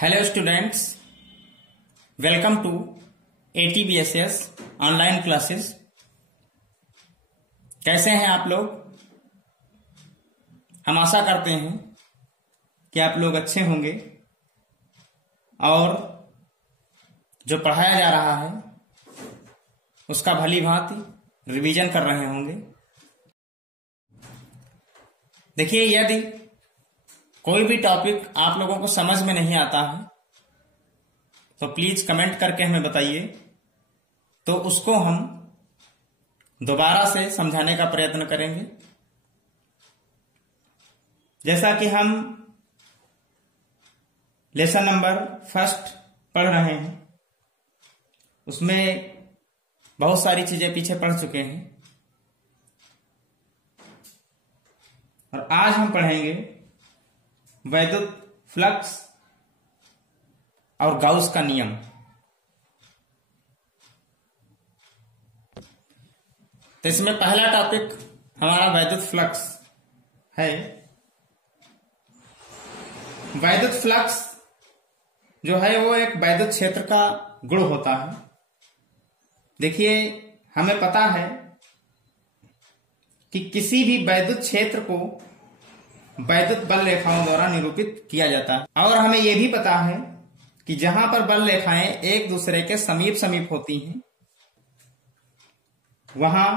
Hello students, welcome to ATBSS online classes. कैसे हैं आप लोग? हम आशा करते हैं कि आप लोग अच्छे होंगे और जो पढ़ाया जा रहा है उसका भली भांति रिवीजन कर रहे होंगे। देखिए, यदि कोई भी टॉपिक आप लोगों को समझ में नहीं आता है तो प्लीज कमेंट करके हमें बताइए, तो उसको हम दोबारा से समझाने का प्रयत्न करेंगे। जैसा कि हम लेसन नंबर फर्स्ट पढ़ रहे हैं, उसमें बहुत सारी चीजें पीछे पढ़ चुके हैं और आज हम पढ़ेंगे वैद्युत फ्लक्स और गाउस का नियम। तो इसमें पहला टॉपिक हमारा वैद्युत फ्लक्स है। वैद्युत फ्लक्स जो है वो एक वैद्युत क्षेत्र का गुण होता है। देखिए, हमें पता है कि किसी भी वैद्युत क्षेत्र को वैद्युत बल रेखाओं द्वारा निरूपित किया जाता है और हमें यह भी पता है कि जहां पर बल रेखाएं एक दूसरे के समीप समीप होती हैं वहां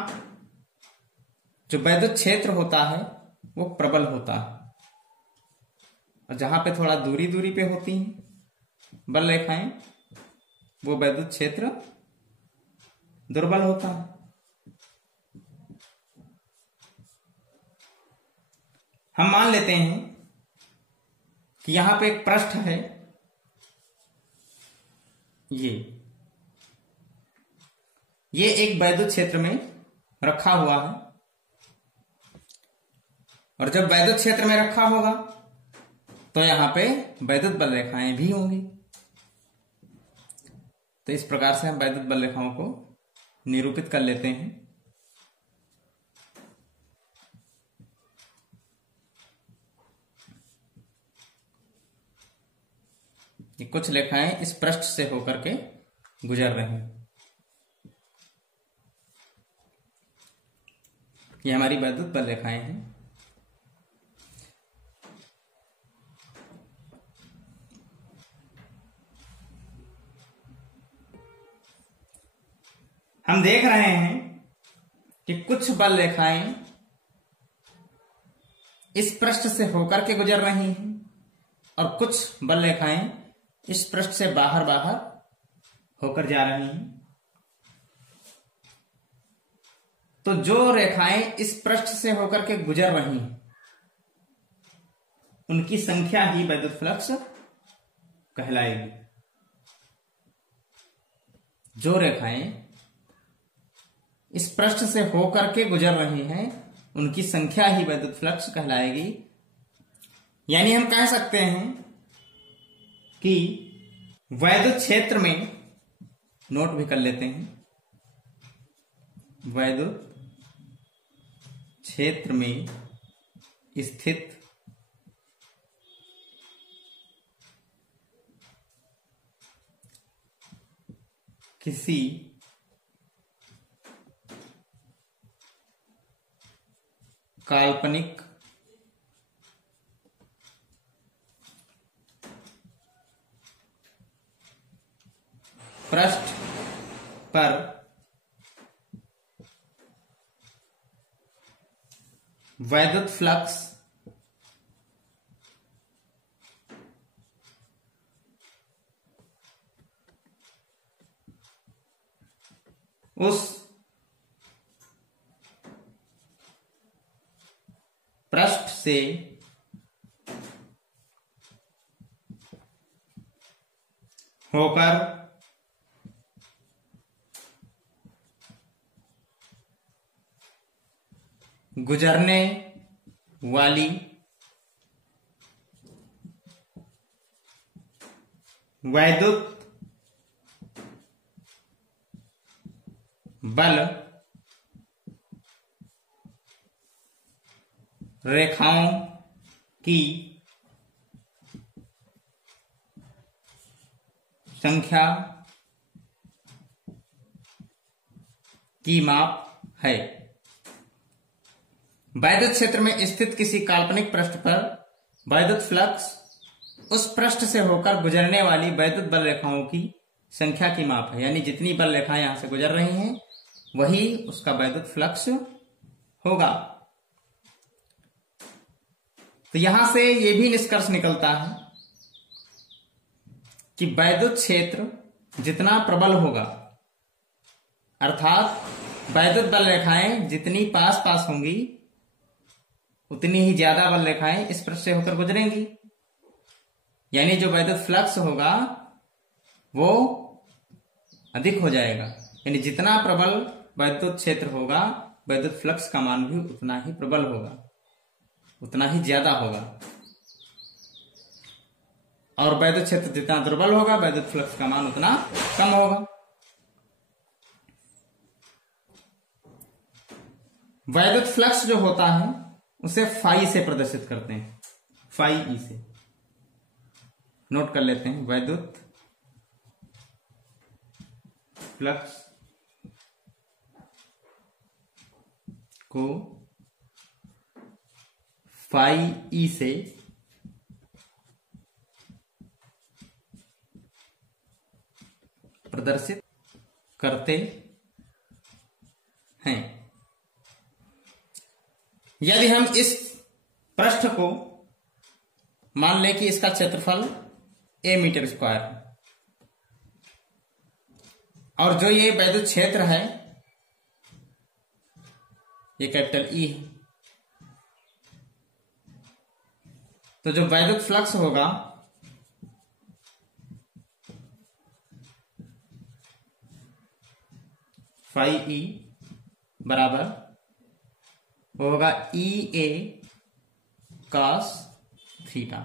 जो वैद्युत क्षेत्र होता है वो प्रबल होता है, और जहां पे थोड़ा दूरी दूरी पे होती हैं बल रेखाएं वो वैद्युत क्षेत्र दुर्बल होता है। हम मान लेते हैं कि यहां पे एक पृष्ठ है, ये एक वैद्युत क्षेत्र में रखा हुआ है, और जब वैद्युत क्षेत्र में रखा होगा तो यहां पे वैद्युत बल रेखाएं भी होंगी। तो इस प्रकार से हम वैद्युत बल रेखाओं को निरूपित कर लेते हैं। ये कुछ रेखाएं इस पृष्ठ से होकर के गुजर रही हैं। ये हमारी वैद्युत बल रेखाएं हैं। हम देख रहे हैं कि कुछ बल रेखाएं इस पृष्ठ से होकर के गुजर रही हैं और कुछ बल रेखाएं इस पृष्ठ से बाहर बाहर होकर जा रही हैं। तो जो रेखाएं इस पृष्ठ से होकर के गुजर रही हैं उनकी संख्या ही वैद्युत फ्लक्स कहलाएगी। जो रेखाएं इस पृष्ठ से होकर के गुजर रही हैं उनकी संख्या ही वैद्युत फ्लक्स कहलाएगी। यानी हम कह सकते हैं कि वैद्युत क्षेत्र में, नोट भी कर लेते हैं, वैद्युत क्षेत्र में स्थित किसी काल्पनिक पृष्ठ पर वैद्युत फ्लक्स उस पृष्ठ से होकर गुजरने वाली वैद्युत बल रेखाओं की संख्या की माप है। वैद्युत क्षेत्र में स्थित किसी काल्पनिक पृष्ठ पर वैद्युत फ्लक्स उस पृष्ठ से होकर गुजरने वाली वैद्युत बल रेखाओं की संख्या की माप है। यानी जितनी बल रेखाएं यहां से गुजर रही हैं वही उसका वैद्युत फ्लक्स होगा। तो यहां से यह भी निष्कर्ष निकलता है कि वैद्युत क्षेत्र जितना प्रबल होगा, अर्थात वैद्युत बल रेखाएं जितनी पास पास होंगी उतनी ही ज्यादा बल रेखाएं इस पृष्ठ से होकर गुजरेंगी। यानी जो वैद्युत फ्लक्स होगा वो अधिक हो जाएगा। यानी जितना प्रबल वैद्युत क्षेत्र होगा वैद्युत फ्लक्स का मान भी उतना ही प्रबल होगा, उतना ही ज्यादा होगा। और वैद्युत क्षेत्र जितना दुर्बल होगा वैद्युत फ्लक्स का मान उतना कम होगा। वैद्युत फ्लक्स जो होता है उसे फाई से प्रदर्शित करते हैं, फाई ई से। नोट कर लेते हैं, वैद्युत फ्लक्स को फाई ई से प्रदर्शित करते हैं। यदि हम इस पृष्ठ को मान लें कि इसका क्षेत्रफल a मीटर स्क्वायर है और जो ये वैद्युत क्षेत्र है ये कैपिटल E है, तो जो वैद्युत फ्लक्स होगा फाई ई बराबर होगा ई ए कॉस थीटा।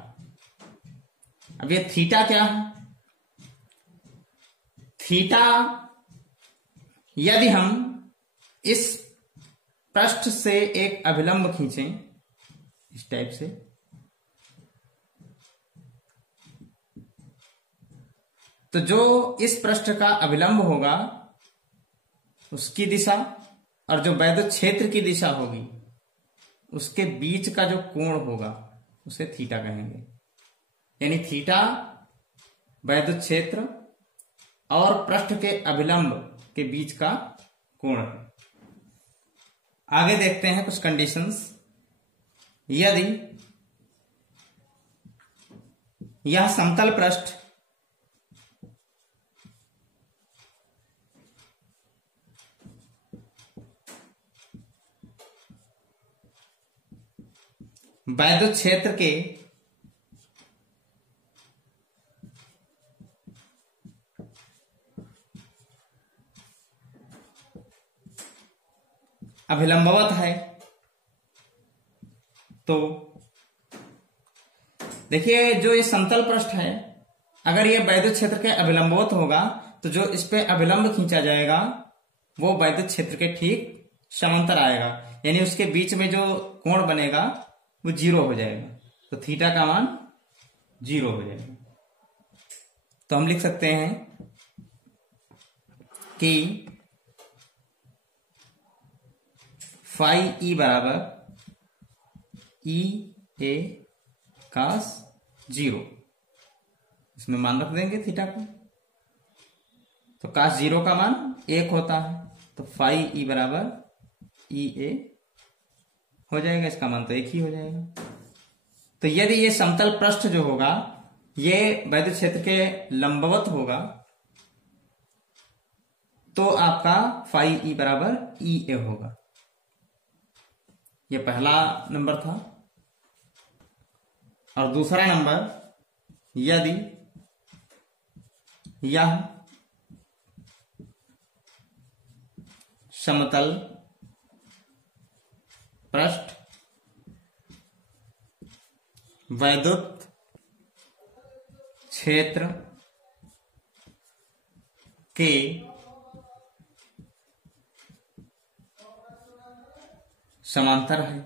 अब ये थीटा क्या है? थीटा यदि हम इस पृष्ठ से एक अभिलंब खींचें इस टाइप से, तो जो इस पृष्ठ का अभिलंब होगा उसकी दिशा और जो वैद्युत क्षेत्र की दिशा होगी उसके बीच का जो कोण होगा उसे थीटा कहेंगे। यानी थीटा वैद्युत क्षेत्र और पृष्ठ के अभिलंब के बीच का कोण है। आगे देखते हैं कुछ कंडीशंस। यदि यह समतल पृष्ठ वैद्युत क्षेत्र के अभिलंबवत है, तो देखिए जो ये समतल पृष्ठ है अगर ये वैद्युत क्षेत्र के अभिलंबवत होगा तो जो इस पे अभिलंब खींचा जाएगा वो वैद्युत क्षेत्र के ठीक समांतर आएगा। यानी उसके बीच में जो कोण बनेगा वो 0 हो जाएगा, तो थीटा का मान 0 हो जाएगा। तो हम लिख सकते हैं कि फाई ई बराबर ई ए कास 0, इसमें मान रख देंगे थीटा का, तो कास 0 का मान 1 होता है, तो फाई ई बराबर ई ए हो जाएगा, इसका मान तो 1 ही हो जाएगा। तो यदि ये समतल पृष्ठ जो होगा ये वैद्युत क्षेत्र के लंबवत होगा तो आपका फाई ई बराबर ई ए होगा। ये पहला नंबर था। और दूसरा नंबर, यदि यह समतल पृष्ठ वैद्युत क्षेत्र के समांतर है,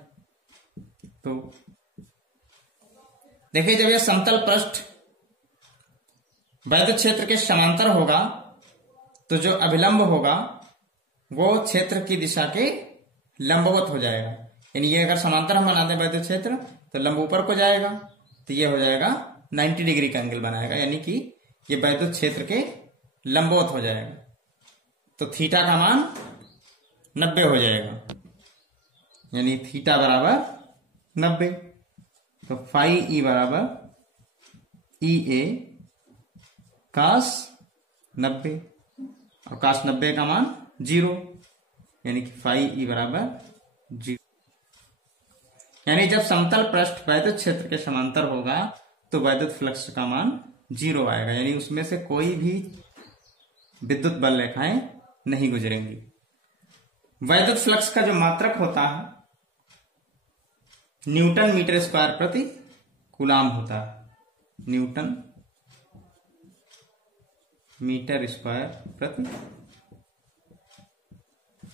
तो देखिए जब यह समतल पृष्ठ वैद्युत क्षेत्र के समांतर होगा तो जो अभिलंब होगा वो क्षेत्र की दिशा के लंबवत हो जाएगा। यानी ये अगर समांतर हम बना दें वैद्युत क्षेत्र तो लंब ऊपर को जाएगा, तो ये हो जाएगा 90 डिग्री का एंगल बनाएगा, यानी कि ये वैद्युत क्षेत्र के लंबवत हो जाएगा। तो थीटा का मान 90 हो जाएगा, यानी थीटा बराबर 90। तो फाई ई बराबर ई ए कास 90, और कास 90 का मान 0, यानी कि फाई ई बराबर 0। यानी जब समतल पृष्ठ वैद्युत क्षेत्र के समांतर होगा तो वैद्युत फ्लक्स का मान 0 आएगा, यानी उसमें से कोई भी विद्युत बल रेखाएं नहीं गुजरेंगी। वैद्युत फ्लक्स का जो मात्रक होता है न्यूटन मीटर स्क्वायर प्रति कूलाम होता है, न्यूटन मीटर स्क्वायर प्रति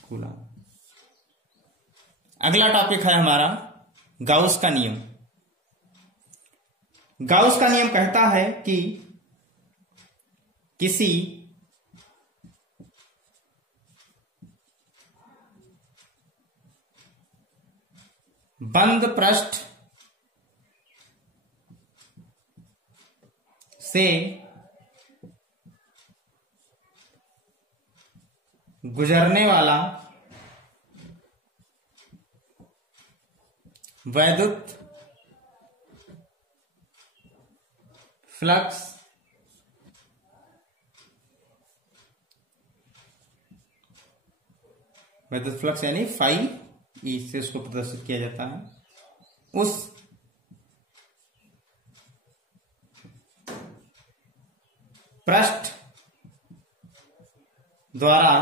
कूलाम। अगला टॉपिक है हमारा गाउस का नियम। गाउस का नियम कहता है कि किसी बंद पृष्ठ से गुजरने वाला वैद्युत फ्लक्स यानी फाई ई से उसको प्रदर्शित किया जाता है, उस पृष्ठ द्वारा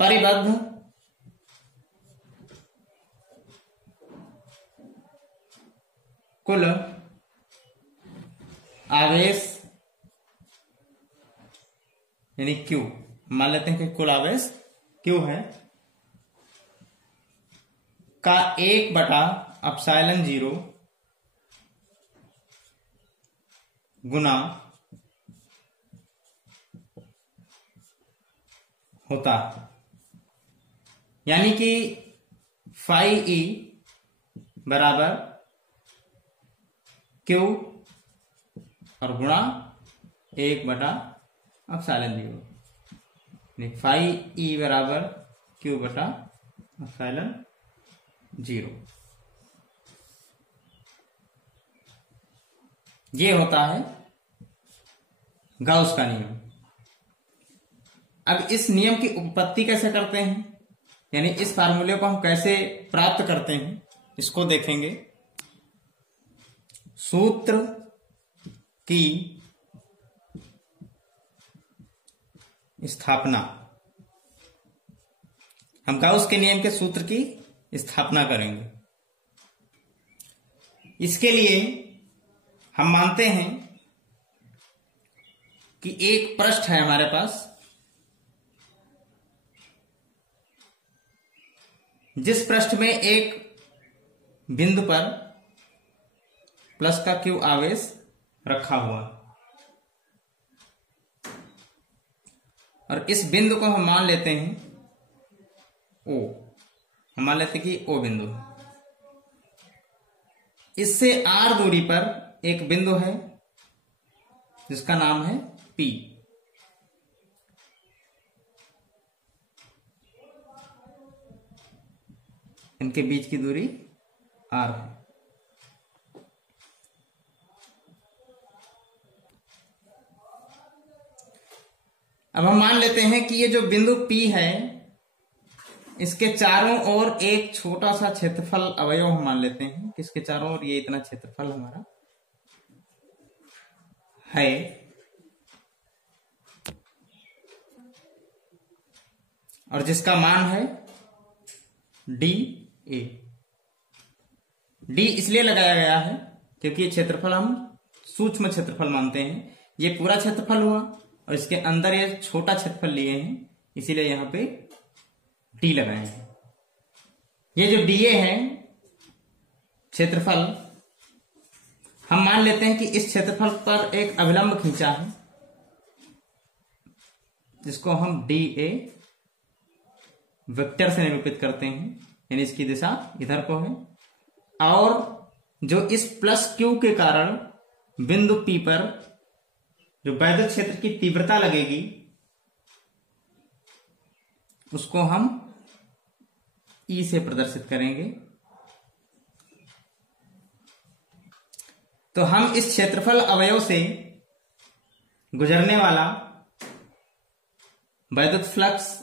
परिबद्ध कुल आवेश यानी Q, मान लेते हैं कि कुल आवेश Q है, का 1/ε0 गुना होता है, यानी कि फाई ई बराबर Q और गुणा 1/ε0, फाई ई बराबर Q/ε0। ये होता है गाउस का नियम। अब इस नियम की उत्पत्ति कैसे करते हैं, यानी इस फार्मूले को हम कैसे प्राप्त करते हैं, इसको देखेंगे। सूत्र की स्थापना, हम गाउस के नियम के सूत्र की स्थापना करेंगे। इसके लिए हम मानते हैं कि एक पृष्ठ है हमारे पास, जिस पृष्ठ में एक बिंदु पर प्लस का Q आवेश रखा हुआ, और इस बिंदु को हम मान लेते हैं O, हम मान लेते हैं कि O बिंदु। इससे R दूरी पर एक बिंदु है जिसका नाम है P। इनके बीच की दूरी R है। अब हम मान लेते हैं कि ये जो बिंदु P है इसके चारों ओर एक छोटा सा क्षेत्रफल अवयव हम मान लेते हैं कि इसके चारों ओर ये इतना क्षेत्रफल हमारा है, और जिसका मान है डी ए। डी इसलिए लगाया गया है क्योंकि ये क्षेत्रफल हम सूक्ष्म क्षेत्रफल मानते हैं। ये पूरा क्षेत्रफल हुआ और इसके अंदर ये छोटा क्षेत्रफल लिए हैं, इसीलिए यहां पे डी लगाए हैं। ये जो डीए है क्षेत्रफल, हम मान लेते हैं कि इस क्षेत्रफल पर एक अभिलंब खींचा है जिसको हम डी ए वेक्टर से निरूपित करते हैं, यानी इसकी दिशा इधर को है। और जो इस प्लस क्यू के कारण बिंदु पी पर जो वैद्युत क्षेत्र की तीव्रता लगेगी उसको हम ई से प्रदर्शित करेंगे। तो हम इस क्षेत्रफल अवयव से गुजरने वाला वैद्युत फ्लक्स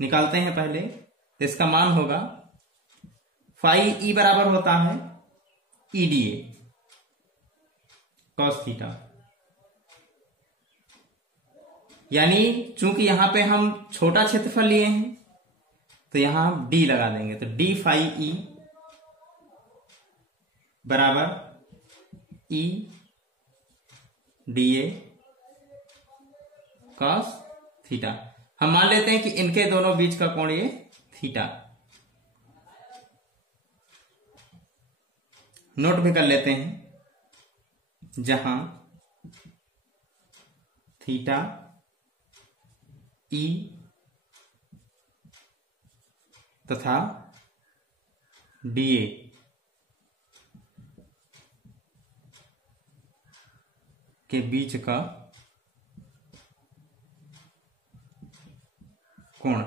निकालते हैं पहले। तो इसका मान होगा फाई ई बराबर होता है E D A cos theta, यानी चूंकि यहां पे हम छोटा क्षेत्रफल लिए हैं तो यहां हम डी लगा देंगे। तो डी फाई ई बराबर E D A cos theta. हम मान लेते हैं कि इनके दोनों बीच का कोण ये थीटा। नोट भी कर लेते हैं, जहां थीटा ई तथा डीए के बीच का कोण।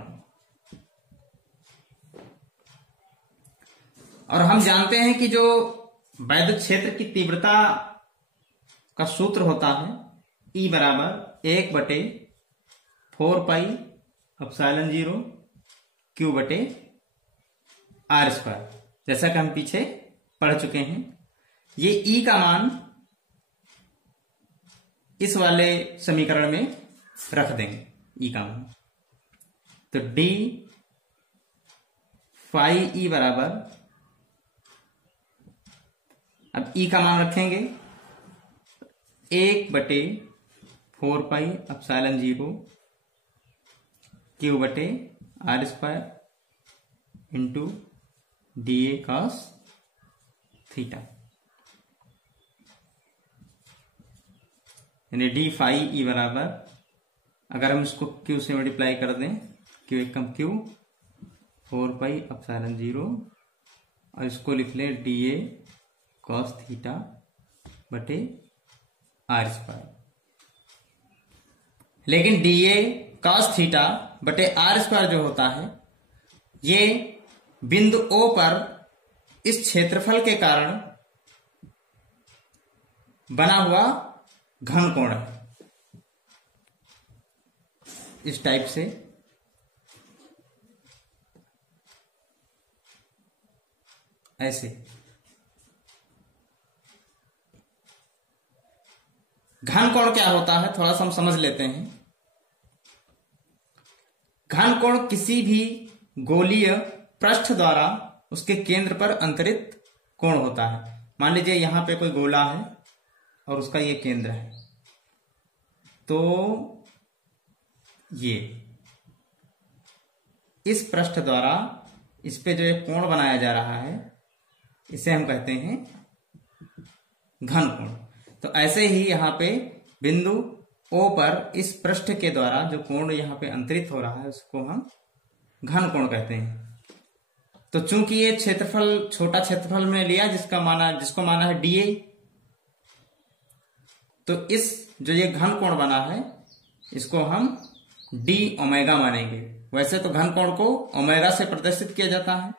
और हम जानते हैं कि जो वैद्युत क्षेत्र की तीव्रता का सूत्र होता है E बराबर 1/4πε0 Q/r², जैसा कि हम पीछे पढ़ चुके हैं। ये E का मान इस वाले समीकरण में रख देंगे, E का मान। तो डी फाई ई बराबर, अब ई का मान रखेंगे 1/4πε0 Q/r² into D A cos theta, यानी डी फाई ई बराबर, अगर हम इसको क्यू से मल्टीप्लाई कर दें, क्यू एकम क्यू 4πε0 और इसको लिख लें डी ए कॉस थीटा बटे r²। लेकिन डी ए कॉस थीटा बटे r² जो होता है ये बिंदु O पर इस क्षेत्रफल के कारण बना हुआ घन कोण है, इस टाइप से। ऐसे घन कोण क्या होता है थोड़ा सा हम समझ लेते हैं। घन कोण किसी भी गोलीय पृष्ठ द्वारा उसके केंद्र पर अंतरित कोण होता है। मान लीजिए यहां पे कोई गोला है और उसका ये केंद्र है, तो ये इस पृष्ठ द्वारा इस पे जो एक कोण बनाया जा रहा है इसे हम कहते हैं घन कोण। तो ऐसे ही यहां पे बिंदु O पर इस पृष्ठ के द्वारा जो कोण यहां पे अंतरित हो रहा है उसको हम घन कोण कहते हैं। तो चूंकि ये क्षेत्रफल छोटा क्षेत्रफल में लिया जिसको माना है डीए, तो इस जो ये घन कोण बना है इसको हम डी ओमेगा मानेंगे। वैसे तो घन कोण को ओमेगा से प्रदर्शित किया जाता है,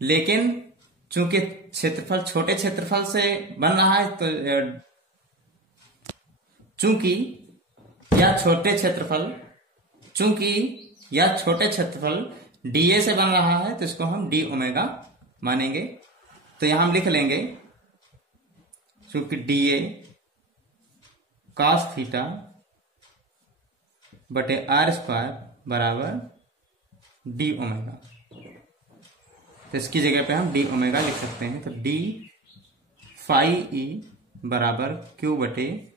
लेकिन चूंकि क्षेत्रफल छोटे क्षेत्रफल से बन रहा है, तो चूंकि यह छोटे क्षेत्रफल डीए से बन रहा है तो इसको हम डी ओमेगा मानेंगे। तो यहां हम लिख लेंगे चूंकि डीए कॉस थीटा बटे r² बराबर डी ओमेगा, तो इसकी जगह पे हम डी ओमेगा लिख सकते हैं। तो डी फाई ई बराबर क्यू बटे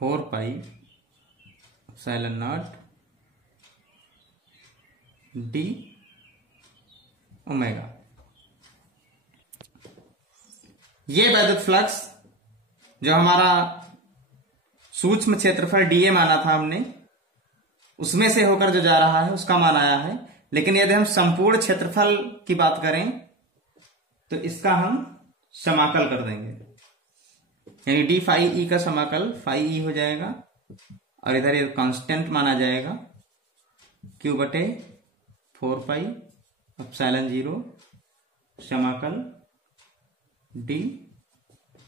4πε0 डी ओमेगा। ये वैद्युत फ्लक्स जो हमारा सूक्ष्म क्षेत्रफल डीए माना था हमने, उसमें से होकर जो जा रहा है उसका मान आया है। लेकिन यदि हम संपूर्ण क्षेत्रफल की बात करें तो इसका हम समाकल कर देंगे, यानी डी फाई ई का समाकल फाई ई हो जाएगा और इधर ये कांस्टेंट माना जाएगा क्यू बटे 4 पाई एप्सिलॉन 0 समाकल डी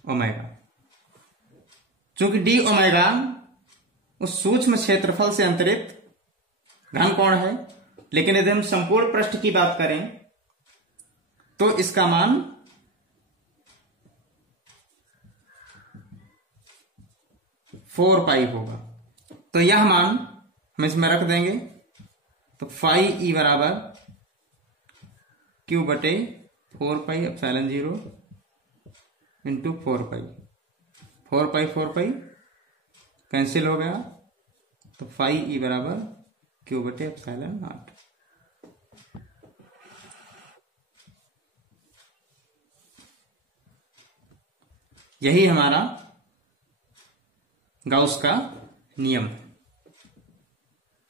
ओमेगा। चूंकि डी ओमेगा उस सूक्ष्म क्षेत्रफल से अंतरित घन कोण है, लेकिन यदि हम संपूर्ण पृष्ठ की बात करें तो इसका मान 4 पाई होगा। तो यह मान हम इसमें रख देंगे, तो फाई ई बराबर क्यू बटे 4 पाई एप्सिलॉन 0 इंटू 4 पाई। 4 पाई कैंसिल हो गया, तो फाई ई बराबर क्यू बटे एप्सिलॉन 0। यही हमारा गाउस का नियम।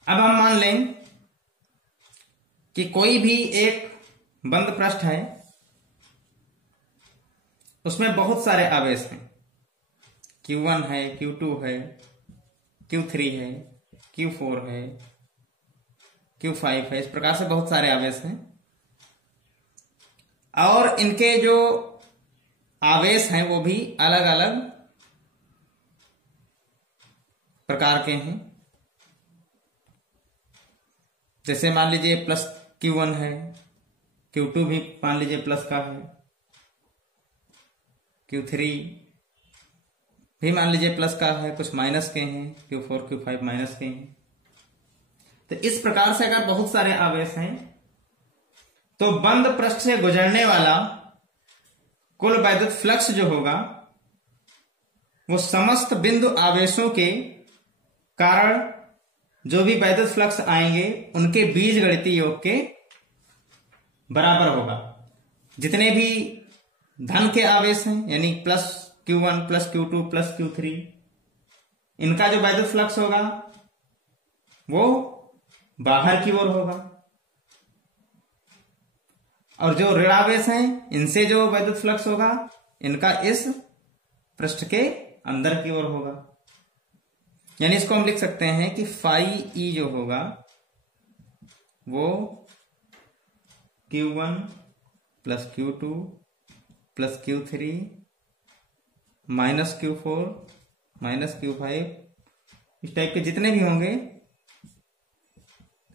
अब हम मान लें कि कोई भी एक बंद पृष्ठ है, उसमें बहुत सारे आवेश हैं, Q1 है, Q2 है, Q3 है, Q4 है, Q5 है। इस प्रकार से बहुत सारे आवेश हैं और इनके जो आवेश हैं वो भी अलग अलग प्रकार के हैं। जैसे मान लीजिए प्लस Q1 है, Q2 भी मान लीजिए प्लस का है, Q3 भी मान लीजिए प्लस का है, कुछ माइनस के हैं, Q4 Q5 माइनस के हैं। तो इस प्रकार से अगर बहुत सारे आवेश हैं तो बंद पृष्ठ से गुजरने वाला कुल वैद्युत फ्लक्स जो होगा वो समस्त बिंदु आवेशों के कारण जो भी वैद्युत फ्लक्स आएंगे उनके बीजगणितीय योग के बराबर होगा। जितने भी धन के आवेश हैं यानी plus Q1 plus Q2 plus Q3, इनका जो वैद्युत फ्लक्स होगा वो बाहर की ओर होगा, और जो ऋण आवेश हैं इनसे जो वैद्युत फ्लक्स होगा इनका इस पृष्ठ के अंदर की ओर होगा। यानी इसको हम लिख सकते हैं कि फाई ई जो होगा वो Q1 plus Q2 plus Q3 minus Q4 minus Q5, इस टाइप के जितने भी होंगे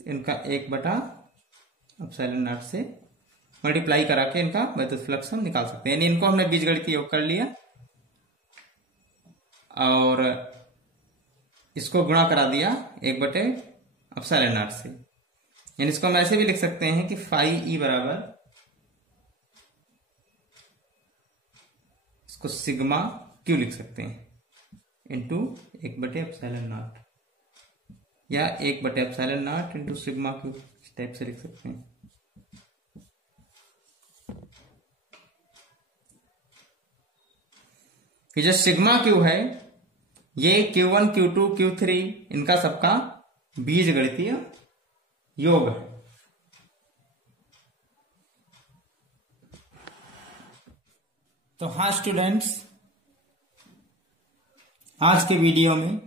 इनका 1/ε0 से मल्टीप्लाई करा के इनका वैद्युत फ्लक्स हम निकाल सकते हैं। यानी इनको हमने बीजगणितीय योग कर लिया और इसको गुणा करा दिया 1/ε0 से। यानी इसको हम ऐसे भी लिख सकते हैं कि फाई ई बराबर, इसको सिग्मा क्यू लिख सकते हैं इंटू 1/ε0 या 1/ε0 इंटू सिग्मा क्यू, इस टाइप से लिख सकते हैं। जो सिग्मा क्यू है ये Q1 Q2 Q3 इनका सबका बीजगणितीय योग है। तो हाँ स्टूडेंट्स, आज के वीडियो में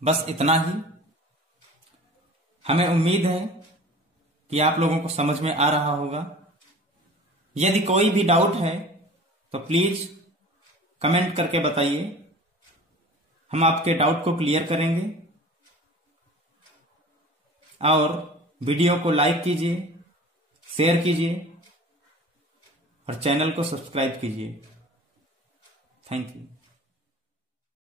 बस इतना ही। हमें उम्मीद है कि आप लोगों को समझ में आ रहा होगा। यदि कोई भी डाउट है तो प्लीज कमेंट करके बताइए, हम आपके डाउट को क्लियर करेंगे। और वीडियो को लाइक कीजिए, शेयर कीजिए और चैनल को सब्सक्राइब कीजिए। Thank you.